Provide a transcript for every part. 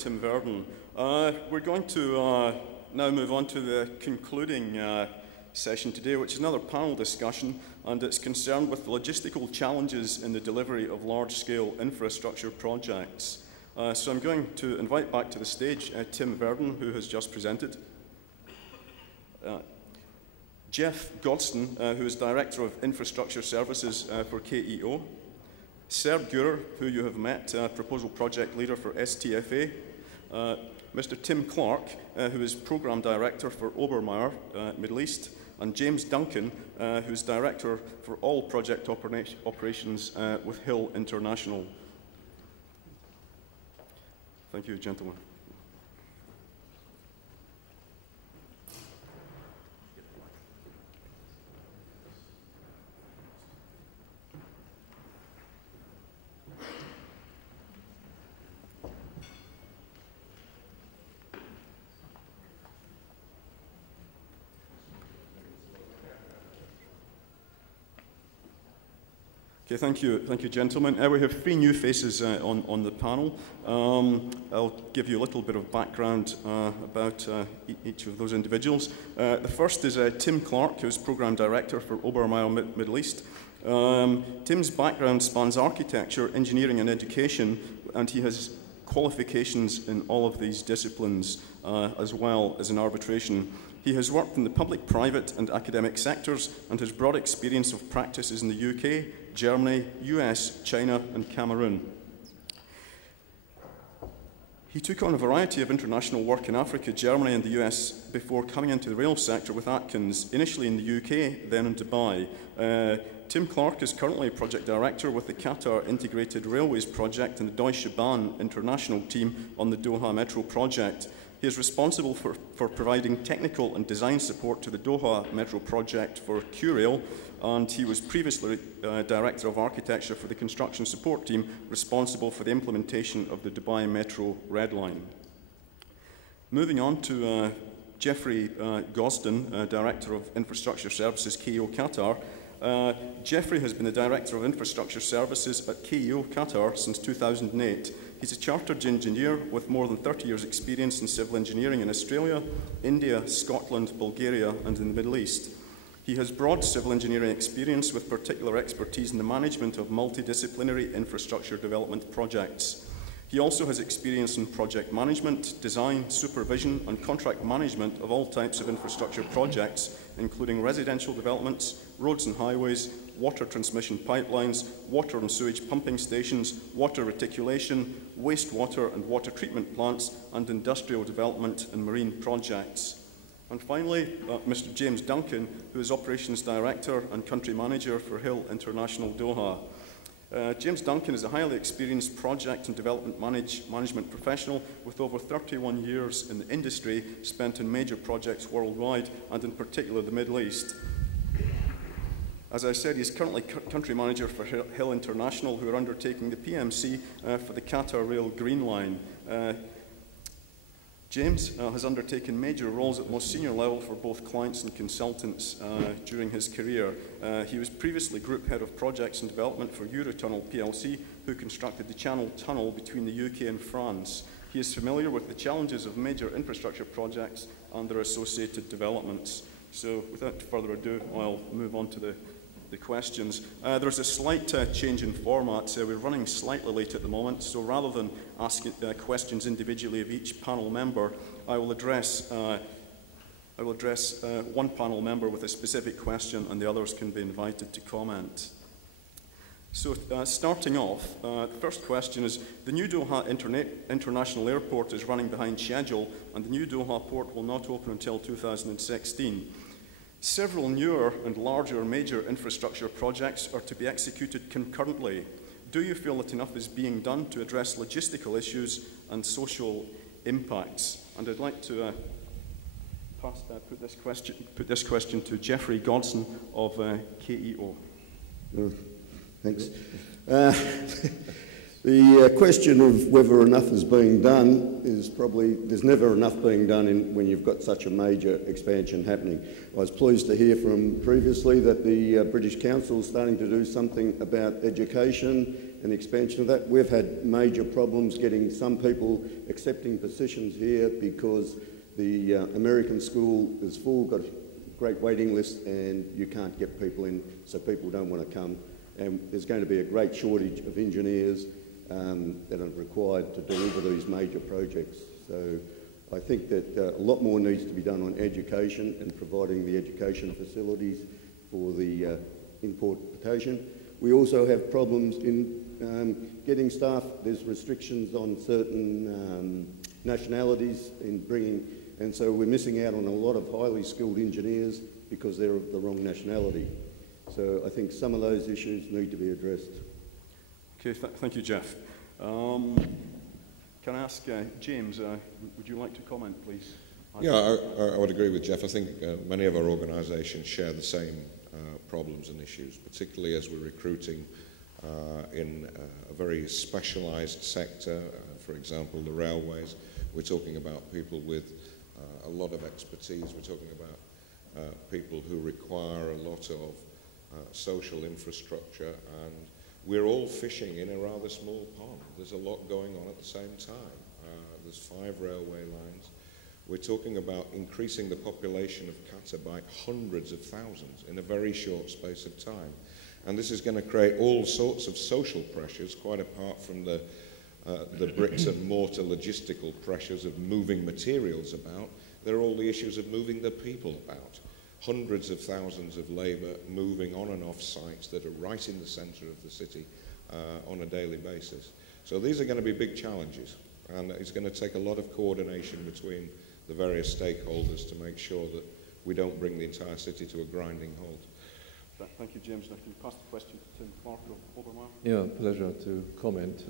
Tim Verdon. We're going to now move on to the concluding session today, which is another panel discussion, and it's concerned with the logistical challenges in the delivery of large-scale infrastructure projects. So I'm going to invite back to the stage Tim Verdon, who has just presented. Jeff Godston, who is Director of Infrastructure Services for KEO. Serb Gurer, who you have met, Proposal Project Leader for STFA. Mr. Tim Clark, who is Programme Director for Obermeyer, Middle East. And James Duncan, who is Director for all project operations with Hill International. Thank you, gentlemen. Okay, thank you, gentlemen. We have three new faces on the panel. I'll give you a little bit of background about each of those individuals. The first is Tim Clark, who's Programme Director for Obermeyer Middle East. Tim's background spans architecture, engineering and education, and he has qualifications in all of these disciplines, as well as in arbitration. He has worked in the public, private and academic sectors and has broad experience of practices in the UK, Germany, US, China and Cameroon. He took on a variety of international work in Africa, Germany and the US before coming into the rail sector with Atkins, initially in the UK, then in Dubai. Tim Clark is currently Project Director with the Qatar Integrated Railways Project and the Deutsche Bahn International team on the Doha Metro project. He is responsible for providing technical and design support to the Doha Metro project for QRail, and he was previously Director of Architecture for the construction support team responsible for the implementation of the Dubai Metro Red Line. Moving on to Jeffrey Gosden, Director of Infrastructure Services, KEO Qatar. Jeffrey has been the Director of Infrastructure Services at KEO Qatar since 2008. He's a chartered engineer with more than 30 years' experience in civil engineering in Australia, India, Scotland, Bulgaria and in the Middle East. He has broad civil engineering experience with particular expertise in the management of multidisciplinary infrastructure development projects. He also has experience in project management, design, supervision and contract management of all types of infrastructure projects, including residential developments, roads and highways, water transmission pipelines, water and sewage pumping stations, water reticulation, wastewater and water treatment plants, and industrial development and marine projects. And finally, Mr. James Duncan, who is Operations Director and Country Manager for Hill International Doha. James Duncan is a highly experienced project and development management professional with over 31 years in the industry, spent in major projects worldwide and in particular the Middle East. As I said, he's currently country manager for Hill International, who are undertaking the PMC for the Qatar Rail Green Line. James has undertaken major roles at the most senior level for both clients and consultants during his career. He was previously Group Head of Projects and Development for Eurotunnel plc, who constructed the Channel Tunnel between the UK and France. He is familiar with the challenges of major infrastructure projects and their associated developments. So without further ado, I'll move on to the questions. There's a slight change in format. We're running slightly late at the moment, so rather than asking questions individually of each panel member, I will address one panel member with a specific question, and the others can be invited to comment. So starting off, the first question is, the new Doha International Airport is running behind schedule, and the new Doha port will not open until 2016. Several newer and larger major infrastructure projects are to be executed concurrently. Do you feel that enough is being done to address logistical issues and social impacts? And I'd like to put this question to Jeffrey Godson of KEO. Thanks. The question of whether enough is being done is probably, there's never enough being done when you've got such a major expansion happening. I was pleased to hear from previously that the British Council is starting to do something about education and the expansion of that. We've had major problems getting some people accepting positions here because the American school is full, got a great waiting list, and you can't get people in, so people don't want to come. And there's going to be a great shortage of engineers that are required to deliver these major projects. So I think that a lot more needs to be done on education and providing the education facilities for the importation. We also have problems in getting staff. There's restrictions on certain nationalities in bringing, and so we're missing out on a lot of highly skilled engineers because they're of the wrong nationality. So I think some of those issues need to be addressed. Okay, thank you, Jeff. Can I ask James, would you like to comment, please? Yeah, I would agree with Jeff. I think many of our organisations share the same problems and issues, particularly as we're recruiting in a very specialised sector, for example, the railways. We're talking about people with a lot of expertise. We're talking about people who require a lot of social infrastructure, and we're all fishing in a rather small pond. There's a lot going on at the same time. There's 5 railway lines. We're talking about increasing the population of Qatar by hundreds of thousands in a very short space of time. And this is going to create all sorts of social pressures, quite apart from the bricks and mortar logistical pressures of moving materials about. There are all the issues of moving the people about. Hundreds of thousands of labour moving on and off sites that are right in the centre of the city on a daily basis. So these are going to be big challenges, and it's going to take a lot of coordination between the various stakeholders to make sure that we don't bring the entire city to a grinding halt. Thank you, James. Now, can you pass the question to Tim Clark of Obermeyer? Yeah, pleasure to comment.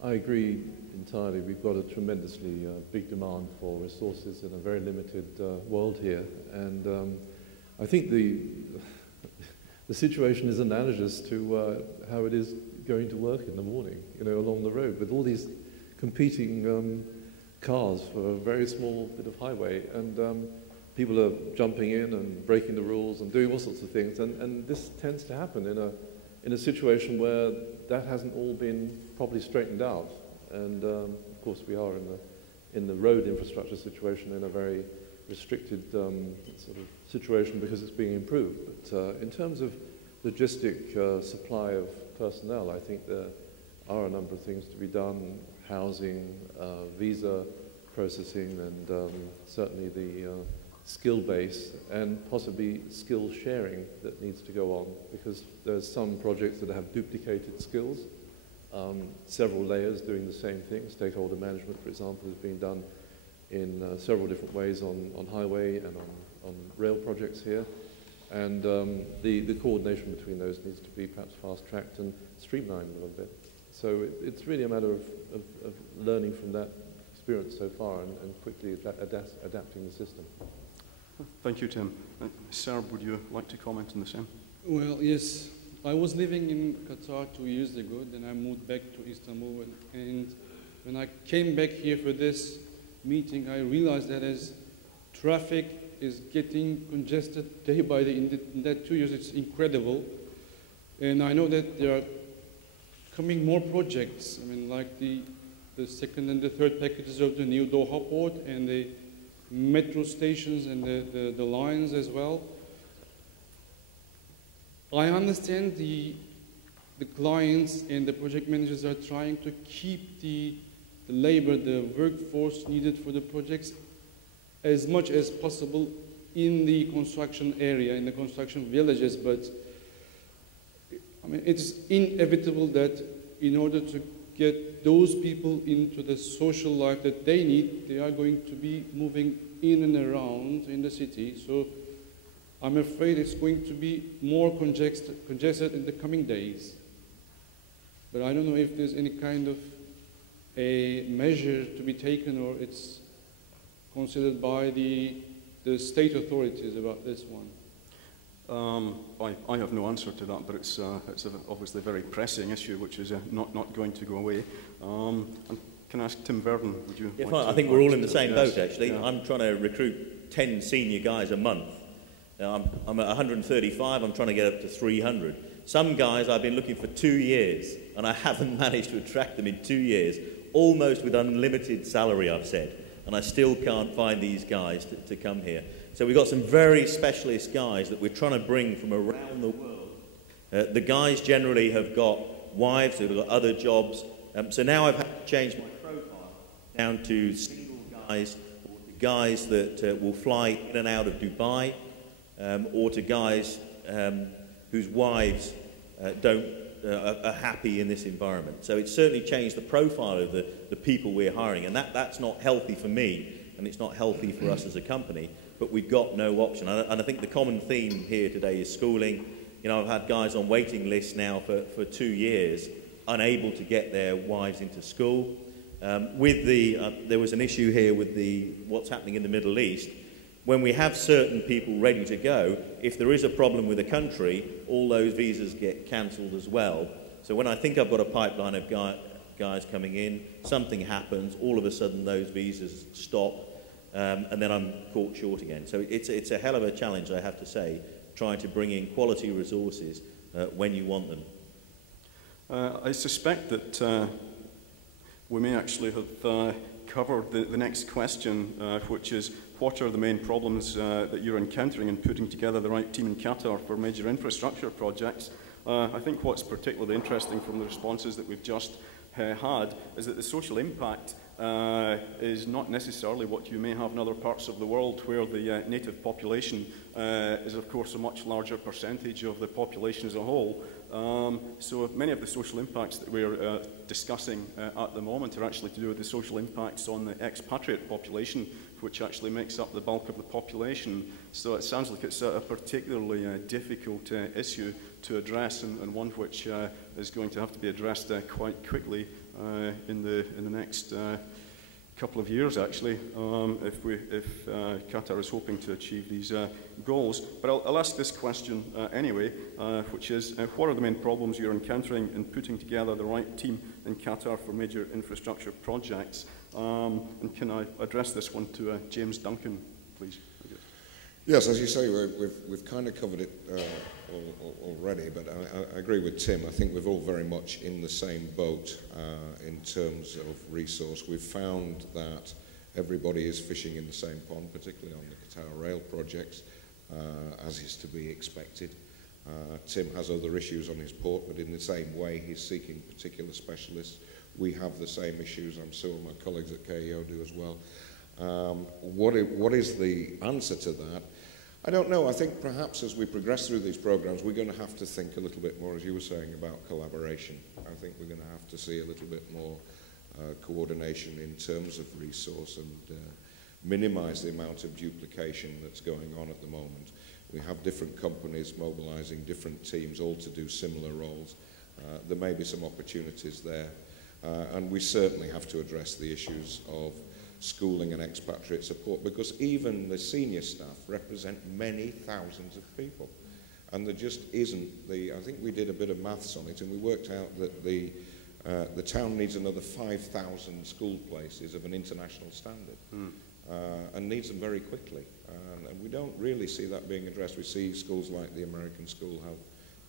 I agree entirely. We've got a tremendously big demand for resources in a very limited world here, and I think the situation is analogous to how it is going to work in the morning, you know, along the road with all these competing cars for a very small bit of highway, and people are jumping in and breaking the rules and doing all sorts of things, and this tends to happen in a situation where that hasn't all been properly straightened out. And of course we are in the road infrastructure situation in a very restricted sort of situation because it's being improved. But in terms of logistic supply of personnel, I think there are a number of things to be done: housing, visa processing, and certainly the skill base, and possibly skill sharing that needs to go on, because there's some projects that have duplicated skills, several layers doing the same thing. Stakeholder management, for example, is being done in several different ways on highway and on rail projects here, and the coordination between those needs to be perhaps fast-tracked and streamlined a little bit. So it's really a matter of learning from that experience so far and quickly adapting the system. Thank you, Tim. Serb, would you like to comment on the same? Well, yes. I was living in Qatar 2 years ago, then I moved back to Istanbul, and when I came back here for this meeting, I realized that as traffic is getting congested day by day, in that 2 years, it's incredible. And I know that there are coming more projects, I mean, like the second and the third packages of the new Doha port and the metro stations and the lines as well. I understand the clients and the project managers are trying to keep the labor, the workforce needed for the projects as much as possible in the construction area, in the construction villages, but I mean, it's inevitable that in order to get those people into the social life that they need, they are going to be moving in and around in the city. So I'm afraid it's going to be more congested in the coming days. But I don't know if there's any kind of a measure to be taken, or it's considered by the state authorities about this one. I have no answer to that, but it's obviously a very pressing issue, which is not going to go away. And can I ask Tim Verdon, would you? I think we're all in the same boat, actually. Yeah. I'm trying to recruit 10 senior guys a month. I'm at 135, I'm trying to get up to 300. Some guys I've been looking for 2 years, and I haven't managed to attract them in 2 years, almost with unlimited salary, I've said, and I still can't find these guys to come here. So we've got some very specialist guys that we're trying to bring from around the world. The guys generally have got wives, they've got other jobs, so now I've had to change my profile down to single guys, or to guys that will fly in and out of Dubai, or to guys whose wives are happy in this environment. So it's certainly changed the profile of the people we're hiring, and that's not healthy for me, and it's not healthy for us as a company, but we've got no option. And I think the common theme here today is schooling. You know, I've had guys on waiting lists now for 2 years, unable to get their wives into school. There was an issue here with what's happening in the Middle East. When we have certain people ready to go, if there is a problem with a country, all those visas get cancelled as well. So when I think I've got a pipeline of guys coming in, something happens, all of a sudden those visas stop, and then I'm caught short again. So it's a hell of a challenge, I have to say, trying to bring in quality resources when you want them. I suspect that we may actually have covered the next question, which is, what are the main problems that you're encountering in putting together the right team in Qatar for major infrastructure projects? I think what's particularly interesting from the responses that we've just had is that the social impact is not necessarily what you may have in other parts of the world, where the native population is of course a much larger percentage of the population as a whole. So many of the social impacts that we're discussing at the moment are actually to do with the social impacts on the expatriate population, which actually makes up the bulk of the population. So it sounds like it's a particularly difficult issue to address, and one which is going to have to be addressed quite quickly in the next couple of years, actually, if Qatar is hoping to achieve these goals. But I'll ask this question anyway, which is, what are the main problems you're encountering in putting together the right team in Qatar for major infrastructure projects? And can I address this one to James Duncan, please? Yes, as you say, we've kind of covered it already, but I agree with Tim. I think we're all very much in the same boat in terms of resource. We've found that everybody is fishing in the same pond, particularly on the Qatar rail projects, as is to be expected. Tim has other issues on his port, but in the same way, he's seeking particular specialists. We have the same issues, I'm sure my colleagues at KEO do as well. What is the answer to that? I don't know. I think perhaps as we progress through these programs, we're going to have to think a little bit more, as you were saying, about collaboration. I think we're going to have to see a little bit more coordination in terms of resource and minimize the amount of duplication that's going on at the moment. We have different companies mobilizing different teams, all to do similar roles. There may be some opportunities there. And we certainly have to address the issues of schooling and expatriate support, because even the senior staff represent many thousands of people. And there just isn't I think we did a bit of maths on it, and we worked out that the town needs another 5,000 school places of an international standard, and needs them very quickly. And we don't really see that being addressed. We see schools like the American school have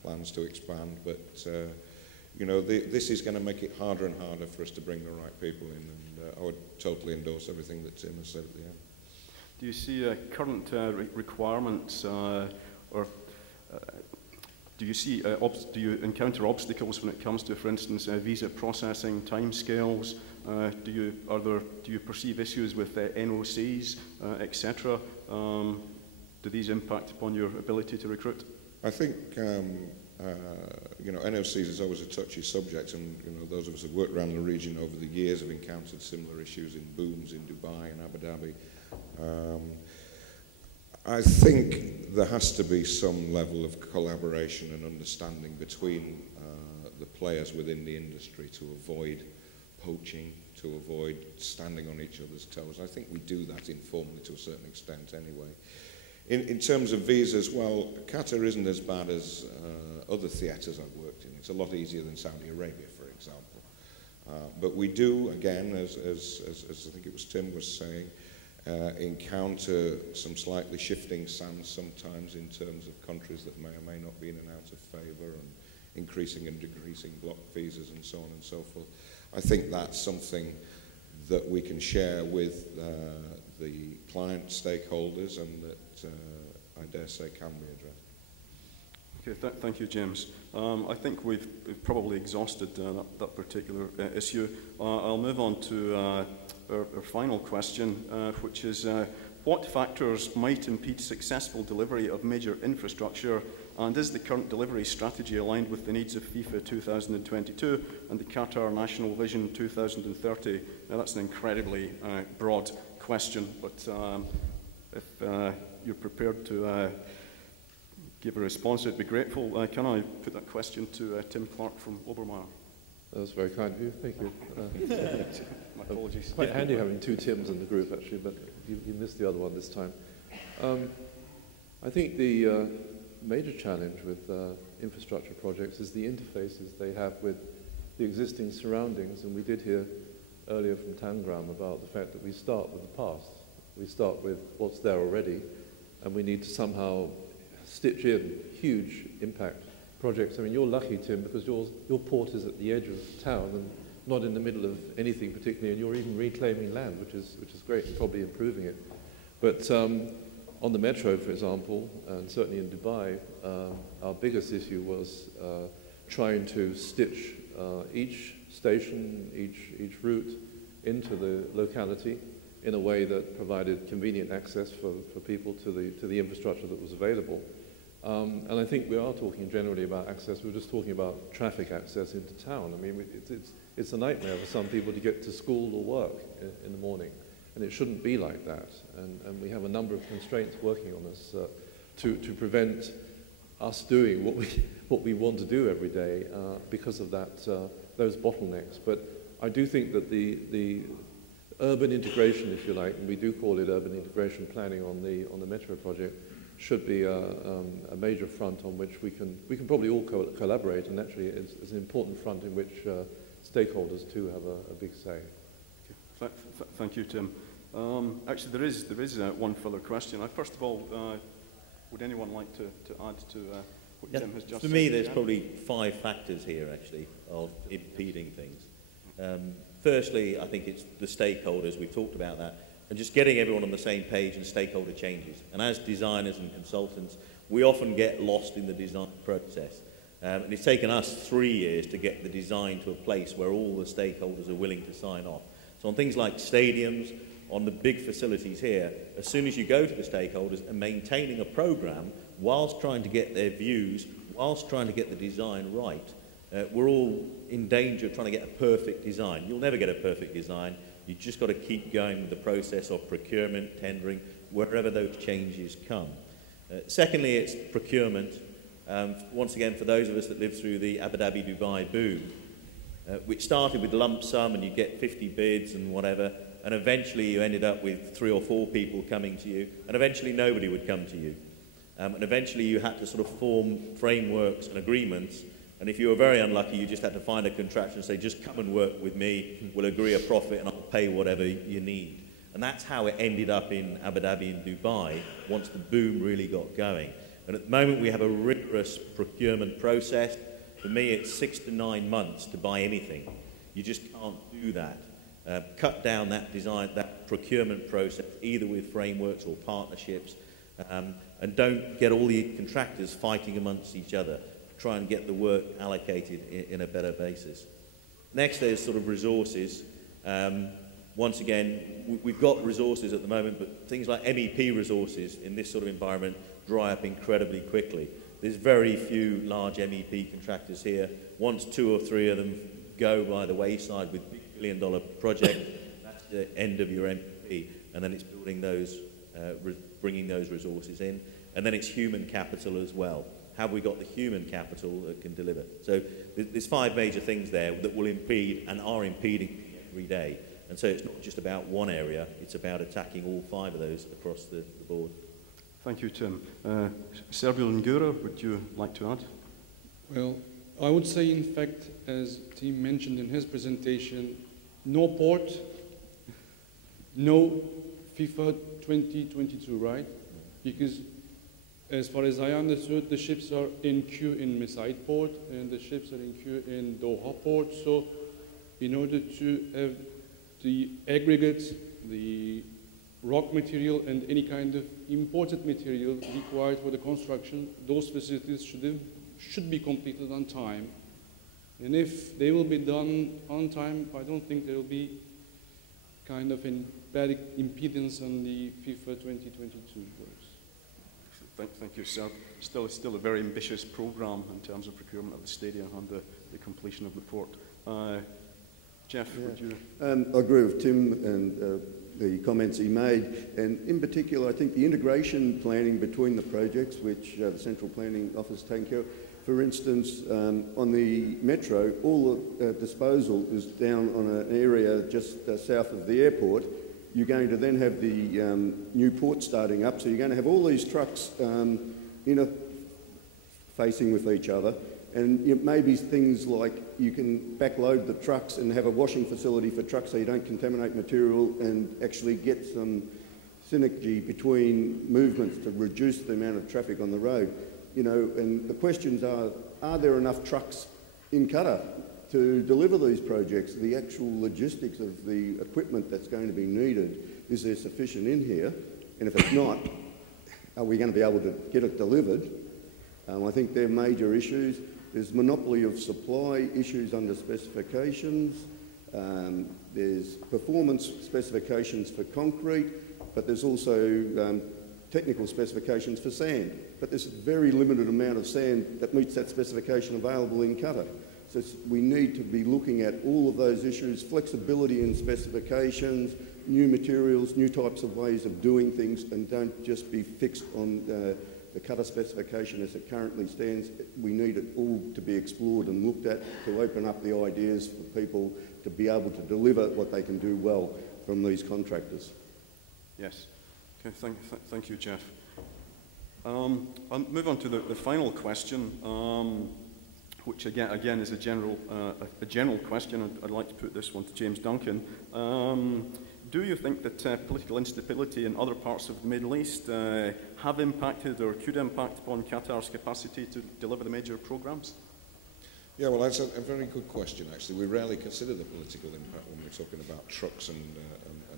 plans to expand, but you know, this is going to make it harder and harder for us to bring the right people in, and I would totally endorse everything that Tim has said at the end. Do you see current requirements, or do you encounter obstacles when it comes to, for instance, visa processing, timescales? Do you perceive issues with NOCs, etc.? Do these impact upon your ability to recruit? I think you know, NOCs is always a touchy subject, and you know, those of us who have worked around the region over the years have encountered similar issues in booms in Dubai and Abu Dhabi. I think there has to be some level of collaboration and understanding between the players within the industry to avoid poaching, to avoid standing on each other's toes. I think we do that informally to a certain extent anyway. In terms of visas, well, Qatar isn't as bad as other theatres I've worked in. It's a lot easier than Saudi Arabia, for example. But we do, again, as I think it was Tim was saying, encounter some slightly shifting sands sometimes in terms of countries that may or may not be in and out of favour, and increasing and decreasing block visas and so on and so forth. I think that's something that we can share with the client stakeholders and that I dare say can be addressed. Okay, thank you, James. I think we've probably exhausted that particular issue. I'll move on to our final question, which is what factors might impede successful delivery of major infrastructure, and is the current delivery strategy aligned with the needs of FIFA 2022 and the Qatar National Vision 2030? Now, that's an incredibly broad question, but if you're prepared to give a response, I'd be grateful. Can I put that question to Tim Clark from Obermeyer? That was very kind of you. Thank you. My apologies. Quite handy having two Tims in the group, actually, but you missed the other one this time. I think the major challenge with infrastructure projects is the interfaces they have with the existing surroundings, and we did hear earlier from Tangram about the fact that we start with the past. We start with what's there already, and we need to somehow stitch in huge impact projects. I mean, you're lucky, Tim, because your port is at the edge of town and not in the middle of anything particularly, and you're even reclaiming land, which is great, and probably improving it. But on the metro, for example, and certainly in Dubai, our biggest issue was trying to stitch each station, each route into the locality in a way that provided convenient access for people to the infrastructure that was available. And I think we are talking generally about access. We're just talking about traffic access into town. I mean, it's a nightmare for some people to get to school or work in the morning, and it shouldn't be like that. And we have a number of constraints working on us to prevent us doing what we want to do every day because of that those bottlenecks. But I do think that the urban integration, if you like, and we do call it urban integration planning on the metro project, should be a major front on which we can probably all collaborate, and actually it's an important front in which stakeholders too have a big say. Okay. Thank you, Tim. Actually, there is one further question. First of all, would anyone like to add to what Tim has just said? For me, there's probably 5 factors here, actually, of impeding things. Firstly, I think it's the stakeholders. We've talked about that. And just getting everyone on the same page and stakeholder changes. And as designers and consultants, we often get lost in the design process. And it's taken us 3 years to get the design to a place where all the stakeholders are willing to sign off. So on things like stadiums, on the big facilities here, as soon as you go to the stakeholders and maintaining a program whilst trying to get their views, whilst trying to get the design right, we're all in danger of trying to get a perfect design. You'll never get a perfect design. You've just got to keep going with the process of procurement, tendering, wherever those changes come. Secondly, it's procurement. Once again, for those of us that lived through the Abu Dhabi Dubai boom, which started with lump sum and you get 50 bids and whatever, and eventually you ended up with 3 or 4 people coming to you, and eventually nobody would come to you. And eventually you had to sort of form frameworks and agreements. And if you were very unlucky, you just had to find a contractor and say, just come and work with me, we'll agree a profit and I'll pay whatever you need. And that's how it ended up in Abu Dhabi and Dubai once the boom really got going. And at the moment we have a rigorous procurement process. For me it's 6 to 9 months to buy anything. You just can't do that. Cut down that design, that procurement process, either with frameworks or partnerships, and don't get all the contractors fighting amongst each other. Try and get the work allocated in a better basis. Next, there's sort of resources. Once again, we've got resources at the moment, but things like MEP resources in this sort of environment dry up incredibly quickly. There's very few large MEP contractors here. Once 2 or 3 of them go by the wayside with big $1 billion project, that's the end of your MEP, and then it's building those, bringing those resources in, and then it's human capital as well. Have we got the human capital that can deliver? So there's 5 major things there that will impede and are impeding every day. And so it's not just about one area, it's about attacking all 5 of those across the board. Thank you, Tim. Serbil Ngura, would you like to add? Well, I would say, in fact, as Tim mentioned in his presentation, no port, no FIFA 2022, right? Because As far as I understood, the ships are in queue in Mesaid port and the ships are in queue in Doha port. So in order to have the aggregates, the rock material and any kind of imported material required for the construction, those facilities should be completed on time. And if they will be done on time, I don't think there will be kind of a bad impedance on the FIFA 2022 works. Thank you, sir. Still a very ambitious programme in terms of procurement of the stadium and the completion of the port. Jeff, would you? I agree with Tim and the comments he made, and in particular I think the integration planning between the projects which the Central Planning Office taking care of. For instance, on the metro, all the disposal is down on an area just south of the airport. You're going to then have the new port starting up, so you're going to have all these trucks facing with each other, and it may be things like you can backload the trucks and have a washing facility for trucks so you don't contaminate material and actually get some synergy between movements to reduce the amount of traffic on the road. You know, and the questions are there enough trucks in Qatar to deliver these projects? The actual logistics of the equipment that's going to be needed, is there sufficient in here? And if it's not, are we going to be able to get it delivered? I think they're major issues. There's monopoly of supply issues under specifications. There's performance specifications for concrete, but there's also technical specifications for sand. But there's a very limited amount of sand that meets that specification available in Qatar. So we need to be looking at all of those issues, flexibility in specifications, new materials, new types of ways of doing things, and don't just be fixed on the Qatar specification as it currently stands. We need it all to be explored and looked at to open up the ideas for people to be able to deliver what they can do well from these contractors. Yes. Okay, thank you, Jeff. I'll move on to the final question, which again is a general question. I'd like to put this one to James Duncan. Do you think that political instability in other parts of the Middle East have impacted or could impact upon Qatar's capacity to deliver the major programmes? Yeah, well, that's a very good question, actually. We rarely consider the political impact when we're talking about trucks and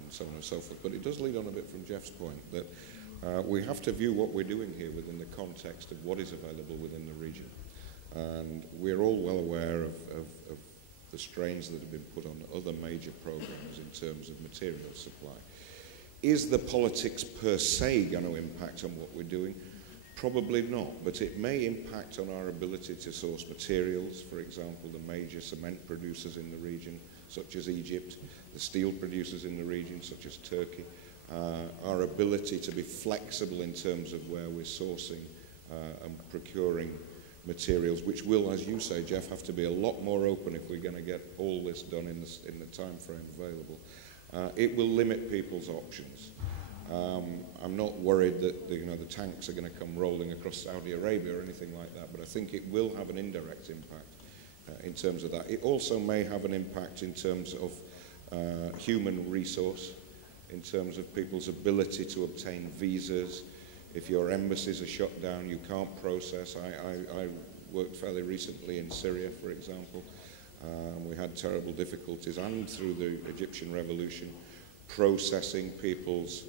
so on and so forth. But it does lead on a bit from Jeff's point that we have to view what we're doing here within the context of what is available within the region. And we're all well aware of the strains that have been put on other major programs in terms of material supply. Is the politics per se going to impact on what we're doing? Probably not, but it may impact on our ability to source materials. For example, the major cement producers in the region, such as Egypt, the steel producers in the region, such as Turkey, our ability to be flexible in terms of where we're sourcing and procuring materials, which will, as you say, Jeff, have to be a lot more open if we're going to get all this done in the time frame available. It will limit people's options. I'm not worried that the tanks are going to come rolling across Saudi Arabia or anything like that, but I think it will have an indirect impact in terms of that. It also may have an impact in terms of human resource, in terms of people's ability to obtain visas. If your embassies are shut down, you can't process. I worked fairly recently in Syria, for example. We had terrible difficulties, and through the Egyptian revolution, processing people's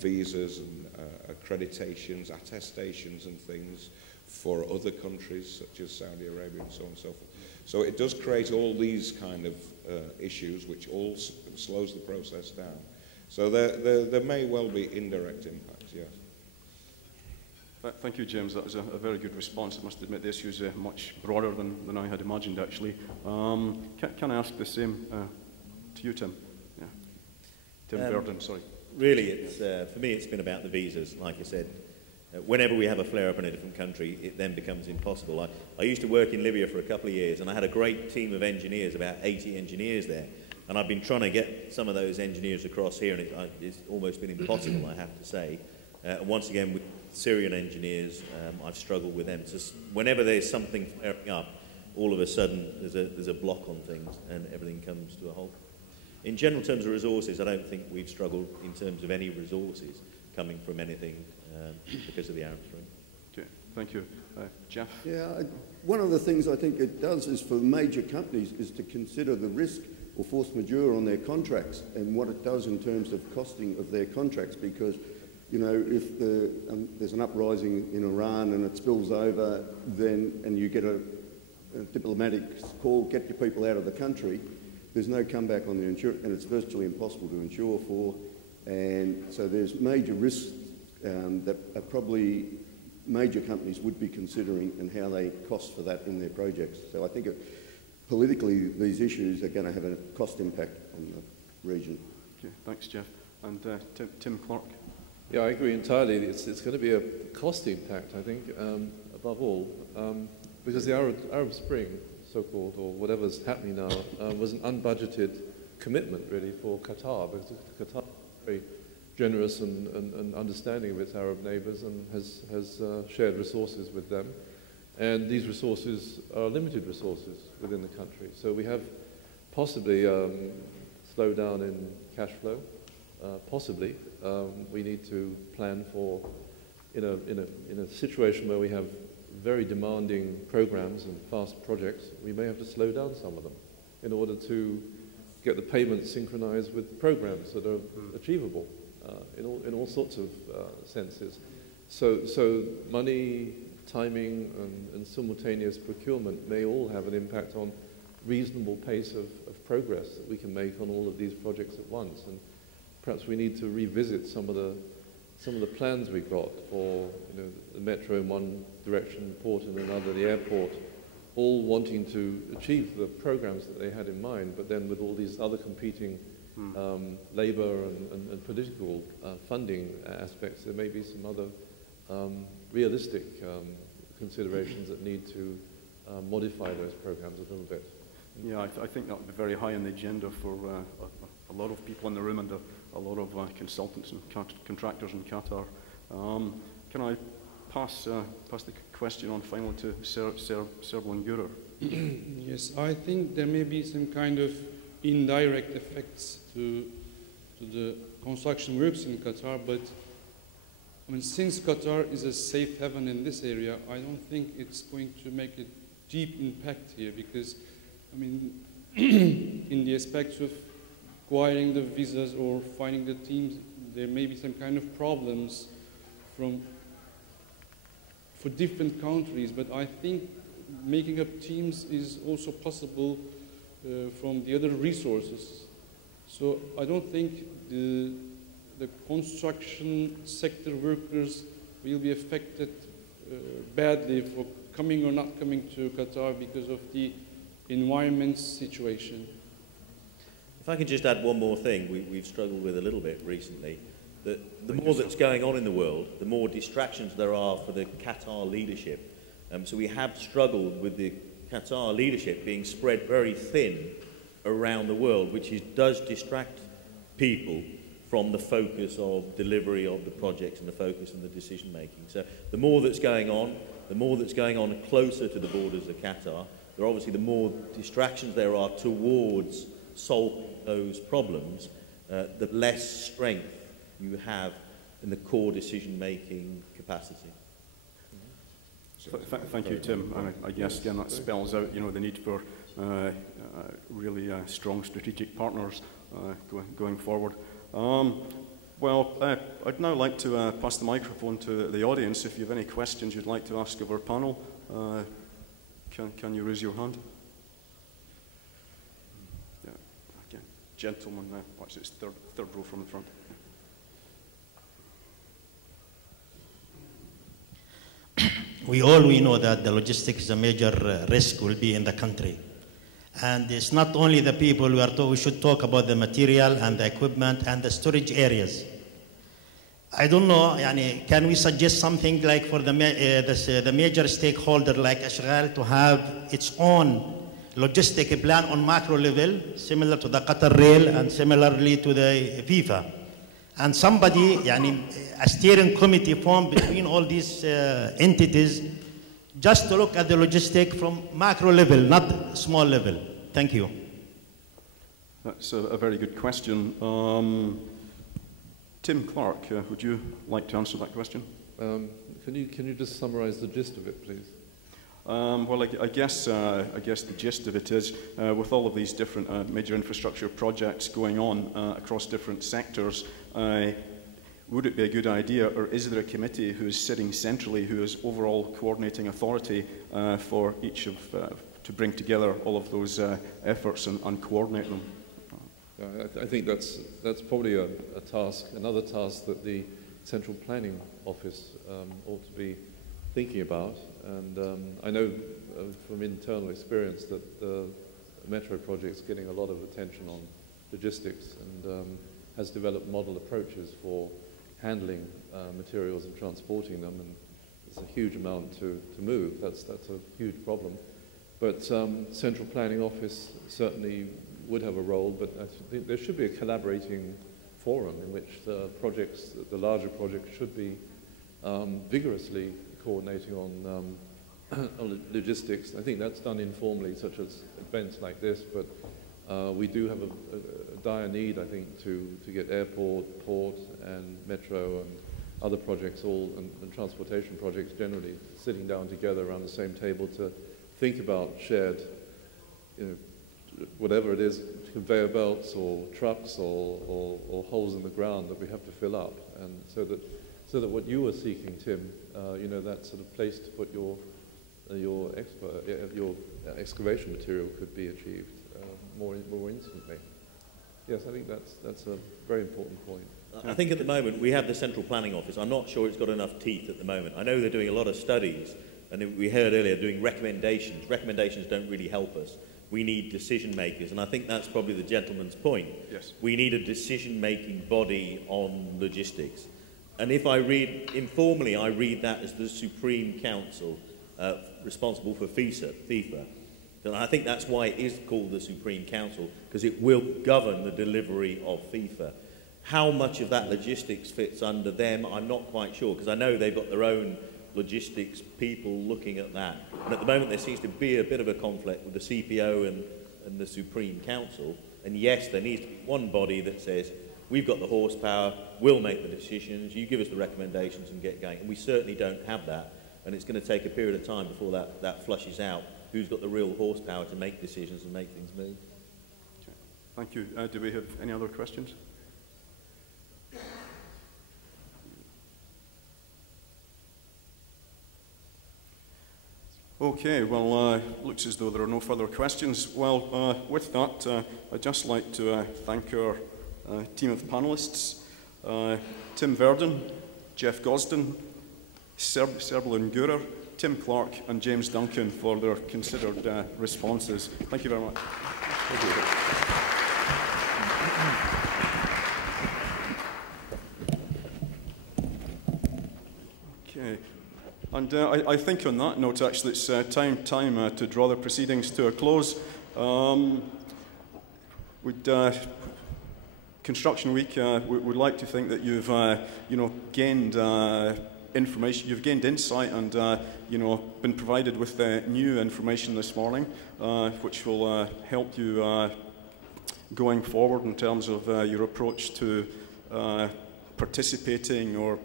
visas and accreditations, attestations and things for other countries such as Saudi Arabia and so on and so forth. So it does create all these kind of issues which all slows the process down. So there may well be indirect impacts, yes. Thank you, James. That was a very good response. I must admit the issue is much broader than I had imagined, actually. Can I ask the same to you, Tim? Yeah. Tim Verdon, sorry. Really, it's, for me, it's been about the visas, like I said. Whenever we have a flare-up in a different country, it then becomes impossible. I used to work in Libya for a couple of years, and I had a great team of engineers, about 80 engineers there. And I've been trying to get some of those engineers across here, and it's almost been impossible, I have to say. And once again, with Syrian engineers, I've struggled with them. Just whenever there's something flaring up, all of a sudden there's a block on things, and everything comes to a halt. In general terms of resources, I don't think we've struggled in terms of any resources. coming from anything because of the Arab Spring. Okay, thank you. Jeff? Yeah, one of the things I think it does is for major companies is to consider the risk or force majeure on their contracts and what it does in terms of costing of their contracts, because you know, if there's an uprising in Iran and it spills over, then and you get a diplomatic call, get your people out of the country, there's no comeback on the insurance, and it's virtually impossible to insure for. And so there's major risks that are probably major companies would be considering and how they cost for that in their projects. So I think politically these issues are going to have a cost impact on the region. Okay, thanks, Jeff. And Tim Clark? Yeah, I agree entirely. It's going to be a cost impact, I think, above all, because the Arab Spring, so-called, or whatever's happening now, was an unbudgeted commitment, really, for Qatar, because Qatar is very generous and understanding of its Arab neighbours and has shared resources with them. And these resources are limited resources within the country. So we have possibly slowdown in cash flow. Possibly, we need to plan for, in a situation where we have very demanding programs and fast projects, we may have to slow down some of them in order to get the payments synchronized with programs that are achievable in all sorts of senses. So money, timing, and simultaneous procurement may all have an impact on reasonable pace of progress that we can make on all of these projects at once. And perhaps we need to revisit some of the plans we've got for the metro in one direction, port in another, the airport, all wanting to achieve the programs that they had in mind, but then with all these other competing labour and political funding aspects, there may be some other realistic considerations that need to modify those programs a little bit. Yeah, I think that would be very high on the agenda for a lot of people in the room and a lot of consultants and contractors in Qatar. Can I pass the question on finally to Serban Gürer? Yes, I think there may be some kind of indirect effects to the construction works in Qatar, but I mean, since Qatar is a safe haven in this area, I don't think it's going to make a deep impact here, because, I mean, in the aspects of acquiring the visas or finding the teams, there may be some kind of problems for different countries, but I think making up teams is also possible from the other resources. So I don't think the construction sector workers will be affected badly for coming or not coming to Qatar because of the environment situation. If I could just add one more thing we've struggled with a little bit recently, that the more that's going on in the world, the more distractions there are for the Qatar leadership. So we have struggled with the Qatar leadership being spread very thin around the world, which does distract people from the focus of delivery of the projects and the focus and the decision making. So the more that's going on closer to the borders of Qatar, there obviously the more distractions there are towards solving those problems, the less strength you have in the core decision-making capacity. Thank you, Tim. I guess again that spells out, the need for really strong strategic partners going forward. Well, I'd now like to pass the microphone to the audience. If you have any questions you'd like to ask of our panel, can you raise your hand? Yeah, again, gentleman, what's it, third row from the front. We know that the logistics is a major risk will be in the country. And it's not only the people we should talk about the material and the equipment and the storage areas. I don't know, can we suggest something like for the major stakeholder like Ashghal to have its own logistic plan on macro level, similar to the Qatar Rail and similarly to the FIFA. And somebody, a steering committee formed between all these entities just to look at the logistic from macro level, not small level. Thank you. That's a very good question. Tim Clark, would you like to answer that question? Can you just summarise the gist of it, please? Well, I guess the gist of it is, with all of these different major infrastructure projects going on across different sectors, would it be a good idea, or is there a committee who is sitting centrally, who is overall coordinating authority for each of, to bring together all of those efforts and coordinate them? I think that's probably a task, another task that the Central Planning Office ought to be thinking about. And I know from internal experience that the metro project is getting a lot of attention on logistics and has developed model approaches for handling materials and transporting them, and it's a huge amount to move. That's a huge problem. But Central Planning Office certainly would have a role, but I think there should be a collaborating forum in which the projects, the larger projects, should be vigorously coordinating on logistics. I think that's done informally, such as events like this, but we do have a dire need, I think, to get airport, port, and metro and other projects, and transportation projects generally, sitting down together around the same table to think about shared, whatever it is, conveyor belts or trucks or holes in the ground that we have to fill up, and so that what you were seeking, Tim, that sort of place to put your excavation material could be achieved more instantly. Yes, I think that's a very important point. I think at the moment we have the Central Planning Office. I'm not sure it's got enough teeth at the moment. I know they're doing a lot of studies, and we heard earlier doing recommendations. Recommendations don't really help us. We need decision makers, and I think that's probably the gentleman's point. Yes. We need a decision-making body on logistics. And if I read, informally, I read that as the Supreme Council responsible for FIFA. And I think that's why it is called the Supreme Council, because it will govern the delivery of FIFA. How much of that logistics fits under them, I'm not quite sure, because I know they've got their own logistics people looking at that. And at the moment there seems to be a bit of a conflict with the CPO and the Supreme Council. And yes, there needs to be one body that says, we've got the horsepower, we'll make the decisions, you give us the recommendations and get going. And we certainly don't have that. And it's going to take a period of time before that flushes out who's got the real horsepower to make decisions and make things move. Okay. Thank you. Do we have any other questions? Okay, well, looks as though there are no further questions. Well, with that, I'd just like to thank our team of panellists, Tim Verdon, Jeff Gosden, Serbilin Gurer, Tim Clark and James Duncan for their considered responses. Thank you very much. Thank you. Okay, and I think on that note, actually, it's time to draw the proceedings to a close. Construction Week, we'd like to think that you've gained information, you've gained insight, and been provided with new information this morning, which will help you going forward in terms of your approach to participating or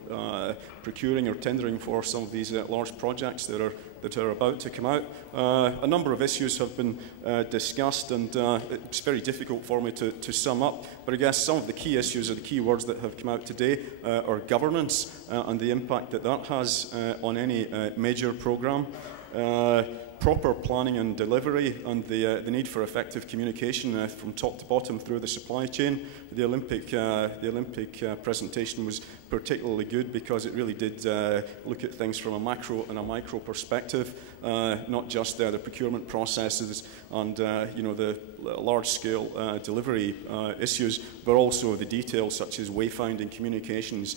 procuring or tendering for some of these large projects that are about to come out. A number of issues have been discussed, and it's very difficult for me to sum up, but I guess some of the key issues or the key words that have come out today are governance and the impact that has on any major programme, proper planning and delivery, and the need for effective communication from top to bottom through the supply chain. The Olympic presentation was particularly good because it really did look at things from a macro and a micro perspective, not just the procurement processes and the large-scale delivery issues, but also the details such as wayfinding communications,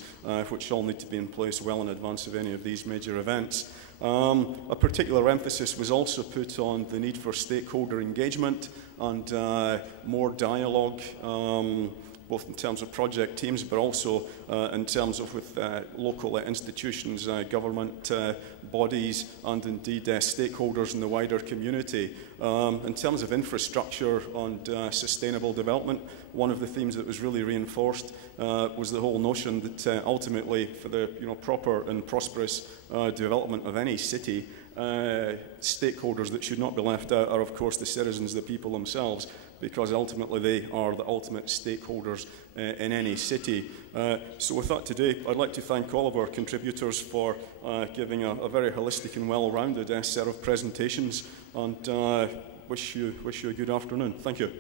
which all need to be in place well in advance of any of these major events. A particular emphasis was also put on the need for stakeholder engagement and more dialogue both in terms of project teams, but also in terms of with local institutions, government bodies, and indeed stakeholders in the wider community. In terms of infrastructure and sustainable development, one of the themes that was really reinforced was the whole notion that ultimately, for the proper and prosperous development of any city, stakeholders that should not be left out are, of course, the citizens, the people themselves, because ultimately they are the ultimate stakeholders in any city. So with that today, I'd like to thank all of our contributors for giving a very holistic and well-rounded set of presentations, and wish you a good afternoon. Thank you.